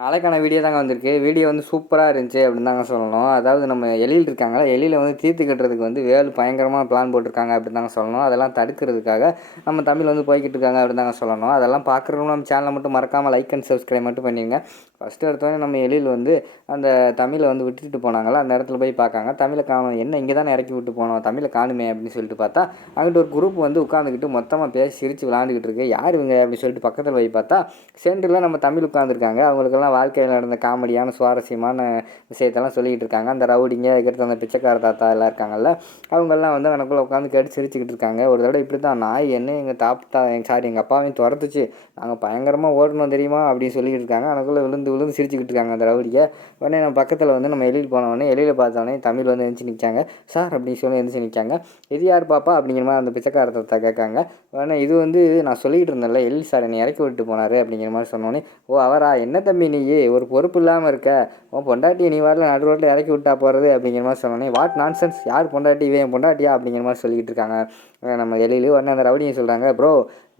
நாளைக்கான வீடியோ தாங்க வந்திருக்கு. வீடியோ வந்து சூப்பராக இருந்துச்சு அப்படின்னு தாங்க சொல்லணும். அதாவது நம்ம எலியில் இருக்காங்களா எலியில் வந்து தீர்த்து கட்டுறதுக்கு வந்து வேல் பயங்கரமாக பிளான் போட்டிருக்காங்க அப்படின்னு தாங்க சொல்லணும். அதெல்லாம் தடுக்கிறதுக்காக நம்ம தமிழ் வந்து போய்கிட்டு இருக்காங்க அப்படின்னு தாங்க சொல்லணும். அதெல்லாம் பார்க்குறவங்க நம்ம சேனலை மட்டும் மறக்காமல் லைக் அண்ட் சப்ஸ்கிரைப் மட்டும் பண்ணிங்க ஃபஸ்ட்டு எடுத்தோடனே நம்ம எலியில் வந்து அந்த தமிழை வந்து விட்டுட்டு போனாங்களா அந்த இடத்துல போய் பார்க்காங்க. தமிழை காணும். என்ன இங்கே தானே இறக்கி விட்டு போனோம். தமிழை காணுமே அப்படின்னு சொல்லிட்டு பார்த்தா அங்கிட்ட ஒரு குரூப் வந்து உட்காந்துக்கிட்டு மொத்தமாக பேசி சிரித்து விளாண்டுக்கிட்டு இருக்கு. யார் இவங்க அப்படின்னு சொல்லிட்டு பக்கத்தில் போய் பார்த்தா சென்டரில் நம்ம தமிழ் உட்காந்துருக்காங்க அவங்களுக்கெல்லாம் வாழ்க்கையில் நடந்த காமெடியான சுவாரஸ்யமான விஷயத்தெல்லாம் சொல்லிக்கிட்டு இருக்காங்க. அந்த ரவுடிங்க அதுக்கடுத்து அந்த பிச்சைக்கார தாத்தா எல்லாம் இருக்காங்கல்ல அவங்கெல்லாம் வந்து எனக்குள்ளே உட்காந்து கேட்டு சிரிச்சுக்கிட்டு இருக்காங்க. ஒரு தடவை இப்படி தான் நாய் என்ன எங்கள் தாத்தா எங்கள் சாரி எங்கள் அப்பாவையும் துரத்துச்சு. நாங்கள் பயங்கரமாக ஓடணும் தெரியுமா? அப்படின்னு சொல்லிக்கிட்டு இருக்காங்க. எனக்குள்ளே விழுந்து விழுந்து சிரிச்சுக்கிட்டு இருக்காங்க அந்த ரவுடியை உடனே நம்ம பக்கத்தில் வந்து நம்ம எழில் போனவொடனே எழில பார்த்தோன்னே தமிழ் வந்து எழுந்துச்சு நிற்காங்க சார் அப்படின்னு சொல்லி எழுந்துச்சு நிற்காங்க இது யார் பாப்பா? அப்படிங்கிற மாதிரி அந்த பிச்சைக்கார தாத்தா கேட்காங்க. உடனே இது வந்து நான் சொல்லிக்கிட்டு இருந்தேன்ல எழில் சார் என்னை இறக்கி விட்டு போனார் அப்படிங்கிற மாதிரி சொன்னோன்னே ஓ அவரா? என்ன தம்பி நீ ஒரு பொறுப்பு இல்லாமல் இருக்க. உன் பொண்டாட்டி நீ வரல நடு ரோட்டில் இறக்கி விட்டா போகிறது அப்படிங்கிற மாதிரி சொன்னோன்னே வாட் நான்சென்ஸ் யார் பொண்டாட்டி? இவன் பொண்டாட்டியா? அப்படிங்கிற மாதிரி சொல்லிக்கிட்டு இருக்காங்க. நம்ம வெளியிலேயே உடனே அந்த ரவுடியும் சொல்கிறாங்க ப்ரோ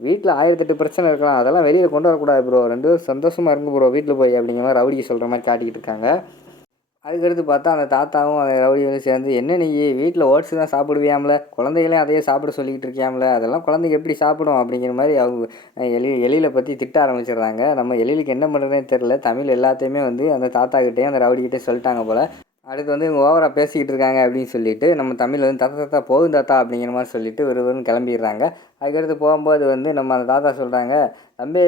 வீட்டில் ஆயிரத்தெட்டு பிரச்சனை இருக்கலாம். அதெல்லாம் வெளியில் கொண்டு வரக்கூடாது ப்ரோ ரெண்டு சந்தோஷமாக இருங்க ப்ரோ வீட்டில் போய் அப்படிங்கிற மாதிரி ரவுடிக்கு சொல்கிற மாதிரி காட்டிக்கிட்டு இருக்காங்க. அதுக்கடுத்து பார்த்தா அந்த தாத்தாவும் அந்த ரவுடியும் சேர்ந்து என்ன நீ வீட்டில் ஓட்ஸ் தான் சாப்பிடுவியாம்ல? குழந்தைகளையும் அதையே சாப்பிட சொல்லிக்கிட்டு இருக்கியாம்ல? அதெல்லாம் குழந்தைங்க எப்படி சாப்பிடும்? அப்படிங்கிற மாதிரி அவங்க எலி எலியில் பற்றி திட்ட ஆரம்பிச்சிடுறாங்க. நம்ம எலிலுக்கு என்ன பண்ணுறதுனே தெரில தமிழ் எல்லாத்தையுமே வந்து அந்த தாத்தா கிட்டேயும் அந்த ரவுடிக்கிட்டே சொல்லிட்டாங்க போல். அடுத்து வந்து இவங்க ஓவராக பேசிக்கிட்டு இருக்காங்க அப்படின்னு சொல்லிட்டு நம்ம தமிழ் வந்து தாத்தா தாத்தா போகும் தாத்தா அப்படிங்கிற மாதிரி சொல்லிட்டு ஒருவரும் கிளம்பிடுறாங்க. அதுக்கடுத்து போகும்போது வந்து நம்ம அந்த தாத்தா சொல்கிறாங்க தம்பி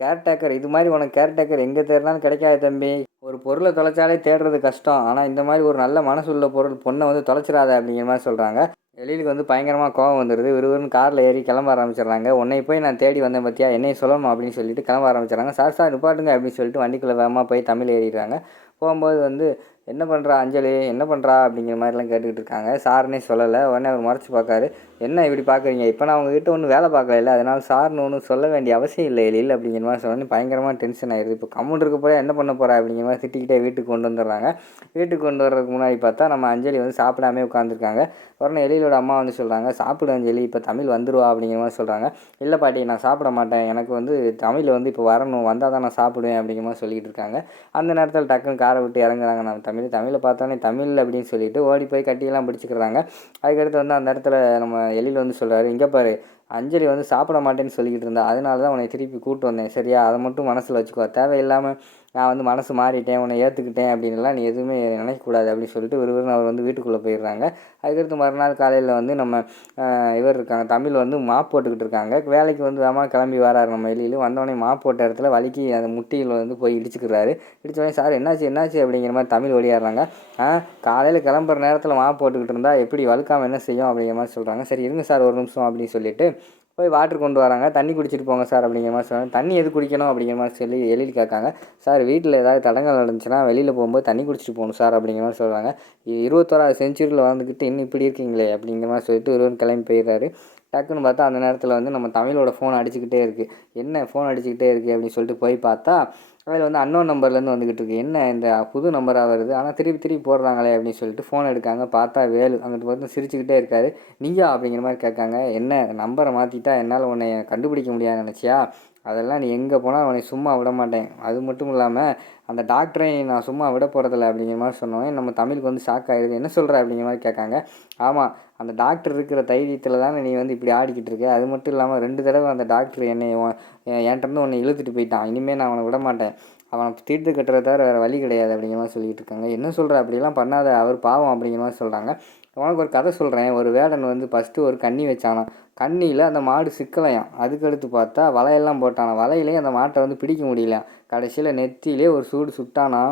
கேர்டேக்கர் இது மாதிரி உனக்கு கேர்டேக்கர் எங்கே தேர்னாலும் கிடைக்காது தம்பி. ஒரு பொருளை தொலைச்சாலே தேடுறது கஷ்டம். ஆனால் இந்த மாதிரி ஒரு நல்ல மனசு உள்ள பொருள் பொண்ணை வந்து தொலைச்சிடாத அப்படிங்கிற மாதிரி சொல்கிறாங்க எழிலுக்கு வந்து பயங்கரமாக கோவம் வந்துடுது விறுவிறுன்னு காரில் ஏறி கிளம்ப ஆரம்பிச்சிடுறாங்க. உன்னை போய் நான் தேடி வந்தேன் பற்றியா என்னை சொல்லணும் அப்படின்னு சொல்லிட்டு கிளம்ப ஆரம்பிச்சிடுறாங்க. சார் சார் நிப்பாட்டுங்க அப்படின்னு சொல்லிட்டு வண்டிக்குள்ளே வேகமாக போய் தமிழ் ஏறிடுறாங்க. போகும்போது வந்து என்ன பண்ணுறா அஞ்சலி? என்ன பண்ணுறா அப்படிங்கிற மாதிரிலாம் கேட்டுக்கிட்டு இருக்காங்க. சாருன்னே சொல்லலை. உடனே அவர் மறைச்சி பார்க்காரு. என்ன இப்படி பார்க்குறீங்க? இப்போ நான் அவங்ககிட்ட ஒன்றும் வேலை பார்க்கல அதனால சார்னு ஒன்றும் சொல்ல வேண்டிய அவசியம் இல்லை எழில் அப்படிங்கிற மாதிரி சொன்னோன்னே பயங்கரமாக டென்ஷன் ஆயிடுது. இப்போ கம்முன்னு இருக்க போகிற என்ன பண்ண போகிறா அப்படிங்கிற மாதிரி திட்டிக்கிட்டே வீட்டுக்கு கொண்டு வந்துடுறாங்க. வீட்டுக்கு கொண்டு வர்றதுக்கு முன்னாடி பார்த்தா நம்ம அஞ்சலி வந்து சாப்பிடாமே உட்காந்துருக்காங்க. உடனே எழிலோட அம்மா வந்து சொல்கிறாங்க சாப்பிடு அஞ்சலி. இப்போ தமிழ் வந்துடுவா அப்படிங்கிற மாதிரி சொல்கிறாங்க இல்லை பாட்டி நான் சாப்பிட மாட்டேன். எனக்கு வந்து தமிழ் வந்து இப்போ வரணும். வந்தால் தான் நான் சாப்பிடுவேன் அப்படிங்கிற மாதிரி சொல்லிட்டு இருக்காங்க. அந்த நேரத்தில் டக்குன்னு காரை விட்டு இறங்குறாங்க நம்ம தமிழ் தமிழை பார்த்தோன்னே தமிழ் அப்படின்னு சொல்லிட்டு ஓடி போய் கட்டியெல்லாம் பிடிச்சிக்கிறாங்க. அதுக்கடுத்து வந்து அந்த இடத்துல நம்ம எழில் வந்து சொல்கிறாரு இங்கே பாரு அஞ்சலி வந்து சாப்பிட மாட்டேன்னு சொல்லிக்கிட்டு இருந்தா அதனால தான் உன்னை திருப்பி கூப்பிட்டு வந்தேன். சரியா? அதை மட்டும் மனசில் வச்சுக்கோ. தேவையில்லாமல் நான் வந்து மனசு மாறிட்டேன் உன்னை ஏற்றுக்கிட்டேன் அப்படின்னுலாம் நீ எதுவுமே நினைக்கக்கூடாது அப்படின்னு சொல்லிட்டு ஒருவரும் அவர் வந்து வீட்டுக்குள்ளே போயிடுறாங்க. அதுக்கடுத்து மறுநாள் காலையில் வந்து நம்ம இவர் இருக்காங்க தமிழ் வந்து மாப் போட்டுக்கிட்டு இருக்காங்க. வேலைக்கு வந்து வேமா கிளம்பி வராரு நம்ம வெளியில். வந்தோடனே மாப் போட்ட இடத்துல வலிக்கு அந்த முட்டியில் வந்து போய் இடிச்சுக்கிறாரு. இடித்தோடனே சார் என்னாச்சு என்னாச்சு? அப்படிங்கிற மாதிரி தமிழ் ஒளியாடுறாங்க. ஆ காலையில் கிளம்புற நேரத்தில் மாப் போட்டுக்கிட்டு இருந்தால் எப்படி வழுக்காமல் என்ன செய்யும் அப்படிங்கிற மாதிரி சொல்கிறாங்க சரி இருங்க சார் ஒரு நிமிஷம் அப்படின்னு சொல்லிட்டு போய் வாட்டர் கொண்டு வராங்க. தண்ணி குடிச்சிட்டு போங்க சார் அப்படிங்கிற மாதிரி சொன்னாங்க. தண்ணி எது குடிக்கணும் அப்படிங்கிற மாதிரி சொல்லி எழில் கேட்காங்க சார் வீட்டில் ஏதாவது தடங்கள் நடந்துச்சுன்னா வெளியில் போகும்போது தண்ணி குடிச்சிட்டு போகணும் சார் அப்படிங்கிற மாதிரி சொல்கிறாங்க இருபத்தோராது செஞ்சுரியில் வந்துக்கிட்டு இன்னும் இப்படி இருக்கீங்களே அப்படிங்கிற மாதிரி சொல்லிட்டு ஒருவன் கிளம்பி போயிடுறாரு. டக்குன்னு பார்த்தா அந்த நேரத்தில் வந்து நம்ம தமிழோட ஃபோன் அடிச்சுக்கிட்டே இருக்குது என்ன ஃபோன் அடிச்சுக்கிட்டே இருக்குது அப்படின்னு சொல்லிட்டு போய் பார்த்தா அதில் வந்து அன்னோன் நம்பர்லேருந்து வந்துக்கிட்டு இருக்கு. என்ன இந்த புது நம்பராக வருது? ஆனால் திருப்பி திருப்பி போடுறாங்களே அப்படின்னு சொல்லிட்டு ஃபோன் எடுக்காங்க. பார்த்தா வேலு அங்கிட்டு பார்த்து சிரிச்சுக்கிட்டே இருக்காரு. நீயா அப்படிங்கிற மாதிரி கேட்காங்க. என்ன நம்பரை மாற்றிட்டா என்னால் உன்னை கண்டுபிடிக்க முடியாது நினச்சியா? அதெல்லாம் நீ எங்கே போனால் உன்னை சும்மா விட மாட்டேன். அது மட்டும் இல்லாமல் அந்த டாக்டரை நான் சும்மா விட போகிறதில்ல அப்படிங்கிற மாதிரி சொன்னோன்னே நம்ம தமிழுக்கு வந்து ஷாக் ஆகிடுது என்ன சொல்கிற அப்படிங்கிற மாதிரி கேட்காங்க. ஆமாம் அந்த டாக்டர் இருக்கிற தைரியத்தில் தானே நீ வந்து இப்படி ஆடிக்கிட்டு இருக்க? அது மட்டும் இல்லாமல் ரெண்டு தடவை அந்த டாக்டர் என்னை உன் உன்னை இழுத்துட்டு போயிட்டான். இனிமேல் நான் அவனை விட மாட்டேன். அவனை தீர்த்து கட்டுறத தவிர வேறு வழி கிடையாது அப்படிங்கிற மாதிரி சொல்லிட்டு இருக்காங்க. என்ன சொல்கிற அப்படிலாம் பண்ணாத. அவர் பாவம் அப்படிங்கிற மாதிரி சொல்கிறாங்க உனக்கு ஒரு கதை சொல்கிறேன் ஒரு வேடன் வந்து ஃபஸ்ட்டு ஒரு கண்ணி வச்சானாம் கண்ணியில் அந்த மாடு சிக்கலையாம். அதுக்கடுத்து பார்த்தா வலையெல்லாம் போட்டானா. வலையிலேயே அந்த மாட்டை வந்து பிடிக்க முடியல. கடைசியில் நெத்தியிலே ஒரு சூடு சுட்டானா.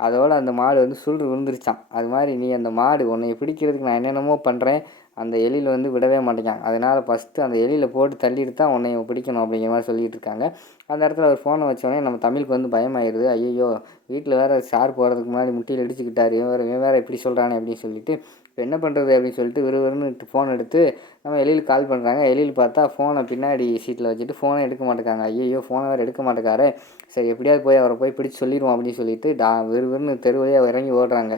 அதோடு அந்த மாடு வந்து சுருள் விழுந்துருச்சான் அது மாதிரி நீ அந்த மாடு உன்னை பிடிக்கிறதுக்கு நான் என்னென்னமோ பண்ணுறேன் அந்த எலியில் வந்து விடவே மாட்டேங்கான் அதனால் ஃபஸ்ட்டு அந்த எலியில் போட்டு தள்ளிட்டு தான் உன்னை பிடிக்கணும் அப்படிங்கிற மாதிரி சொல்லிட்டு இருக்காங்க. அந்த இடத்துல ஒரு ஃபோனை வச்சோடனே நம்ம தமிழுக்கு வந்து பயமாயிருது. ஐயோ வீட்டில் வேறு சார் போகிறதுக்கு முன்னாடி முட்டியில் இடிச்சுக்கிட்டாரு. இவன் வேறு இவன் வேறு இப்படி சொல்கிறானே அப்படின்னு சொல்லிட்டு இப்போ என்ன பண்ணுறது அப்படின்னு சொல்லிட்டு விறுவிறுன்னு ஃபோன் எடுத்து நம்ம எலியில் கால் பண்ணுறாங்க எலியில் பார்த்தா ஃபோனை பின்னாடி சீட்டில் வச்சுட்டு ஃபோனை எடுக்க மாட்டேங்காங்க ஐயோ ஃபோனை வேறு எடுக்க மாட்டேக்காரு சரி எப்படியாவது போய் அவரை போய் பிடிச்சி சொல்லிடுவோம் அப்படின்னு சொல்லிட்டு டா விறுவிறுன்னு தெருவிலே இறங்கி ஓடுறாங்க.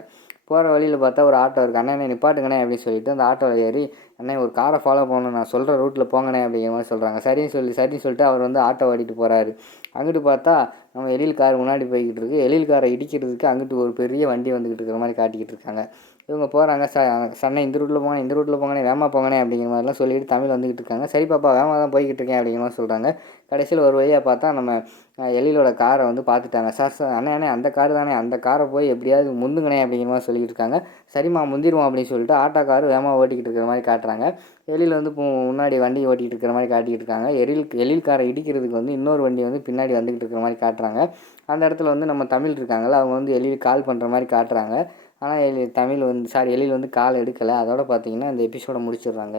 போகிற வழியில் பார்த்தா ஒரு ஆட்டோ இருக்குது அண்ணே நிப்பாட்டுங்கண்ணே அப்படின்னு சொல்லிட்டு அந்த ஆட்டோவில் ஏறி அண்ணே ஒரு காரை ஃபாலோ பண்ணணும். நான் சொல்கிற ரூட்டில் போங்கண்ணே அப்படிங்கிற மாதிரி சொல்கிறாங்க சரின்னு சொல்லி சரின்னு சொல்லிட்டு அவர் வந்து ஆட்டோ ஓடிட்டு போகிறாரு அங்கிட்டு பார்த்தா நம்ம எழில் கார் முன்னாடி போய்கிட்டு இருக்கு. எழில் காரை இடிக்கிறதுக்கு அங்கிட்டு ஒரு பெரிய வண்டி வந்துக்கிட்டு இருக்கிற மாதிரி காட்டிக்கிட்டு இருக்காங்க. இவங்க போகிறாங்க ச சன்னை இந்த ரூட்டில் போங்க இந்த ரூட்டில் போங்கண்ணே வேமா போங்கண்ணே அப்படிங்கிற மாதிரிலாம் சொல்லிட்டு தமிழ் வந்துக்கிட்டு இருக்காங்க. சரி பாப்பா வேமா தான் போய்கிட்டு இருக்கேன் அப்படிங்கிற மாதிரி சொல்கிறாங்க கடைசியில் ஒரு வழியாக பார்த்தா நம்ம அஹ், எழிலோட காரை வந்து பார்த்துட்டாங்க. சார் சார் அண்ணே அண்ணே அந்த கார் தானே அந்த காரை போய் எப்படியாவது முந்துங்கண்ணே அப்படிங்கிற மாதிரி சொல்லிக்கிட்டு இருக்காங்க. சரிம்மா முந்திருவோம் அப்படின்னு சொல்லிட்டு ஆட்டோ கார் வேமா ஓட்டிக்கிட்டு இருக்கிற மாதிரி காட்டுறாங்க. எழில் வந்து இப்போ முன்னாடி வண்டி ஓட்டிகிட்டு இருக்கிற மாதிரி காட்டிகிட்டு இருக்காங்க எழில் எழில் காரை இடிக்கிறதுக்கு வந்து இன்னொரு வண்டி வந்து பின்னாடி வந்துக்கிட்டு இருக்கிற மாதிரி காட்டுறாங்க. அந்த இடத்துல வந்து நம்ம தமிழ் இருக்காங்கல்ல அவங்க வந்து எழில் கால் பண்ணுற மாதிரி காட்டுறாங்க. ஆனால் எழில் தமிழ் வந்து சாரி எழில் வந்து கால் எடுக்கலை. அதோட பார்த்தீங்கன்னா இந்த எபிசோடை முடிச்சிடுறாங்க.